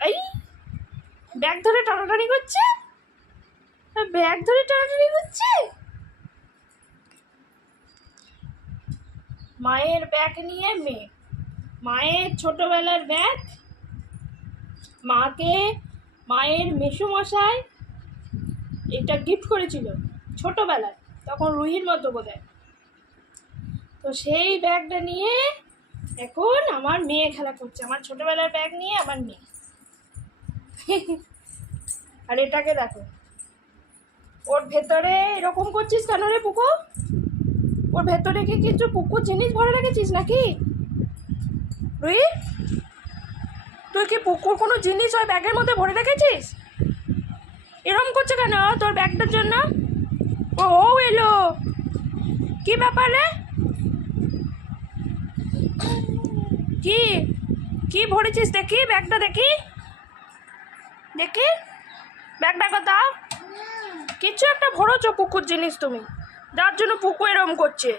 এই, ব্যাগ ধরে টানাটানি করছে? ব্যাগ ধরে টানাটানি করছে? মায়ের ব্যাগ নিয়ে মেয়ে। মায়ের ছোটবেলার ব্যাগ। মাকে মায়ের মেসোমশাই এটা গিফট করেছিল ছোটবেলায়, তখন রুহির মতো বোধ তো সেই ব্যাগটা নিয়ে এখন আমার মেয়ে খেলা করছে, আমার ছোটবেলার ব্যাগ নিয়ে আমার মেয়ে। আর এটাকে দেখো। ওর ভেতরে এরকম করছিস কেন রে পুকো? ওর ভেতরে কি কিছু পুকুর জিনিস ভরে রেখেছিস নাকি? রুই, তুই কি পুকুর কোনো জিনিস ওই ব্যাগের মধ্যে ভরে রেখেছিস? এরকম করছে কেন তোর ব্যাগটার জন্য? ও ও এলো। কি ব্যাপার কি? কি ভরেছিস? দেখি, ব্যাগটা দেখি। দেখি। ব্যাগটা কোথাও কিছু একটা ভরেছো পুকুর জিনিস তুমি। যার জন্য পুকু এরম করছে।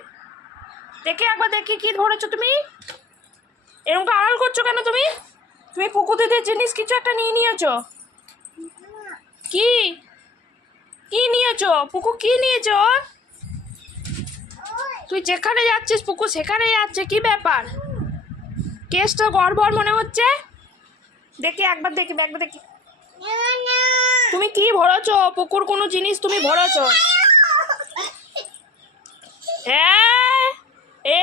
দেখি একবার দেখি কি ধরেছো তুমি। এরকম আড়াল করছ কেন তুমি? তুমি পুকু দিদির জিনিস কিছু একটা নিয়ে নিয়েছো? কি? কি নিয়েছো? পুকু কি নিয়েছো? তুই যেখানে যাচ্ছিস পুকু সেখানে যাচ্ছে। কি ব্যাপার? কেসটা গড়বড় মনে হচ্ছে? দেখি, একবার দেখি একবার দেখি। তুমি কি ভরেছো? পুকুর কোনো জিনিস তুমি ভরেছো? হ্যাঁ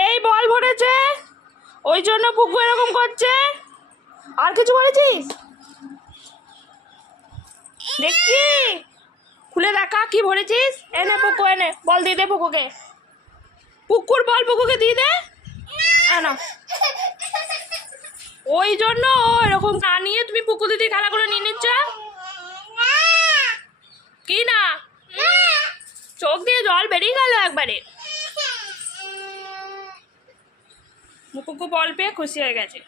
এই বল ভরেছে। ওই জন্য পুকু এরকম করছে। আর কিছু ভরেছিস দেখি। খুলে দেখা, কি ভরেছিস? এনে পুকু এনে বল, দিয়ে দে পুকুকে। পুকুর বল পুকুকে, দিয়ে দে। না ওই জন্য এরকম না নিয়ে তুমি পুকুর দিদি খেলাগুলো নিয়ে নিচ্ছ? কি না? চোখ দিয়ে জল বেরিয়ে গেল একবারে। মুকুকু বল পেয়ে খুশি হয়ে গেছে।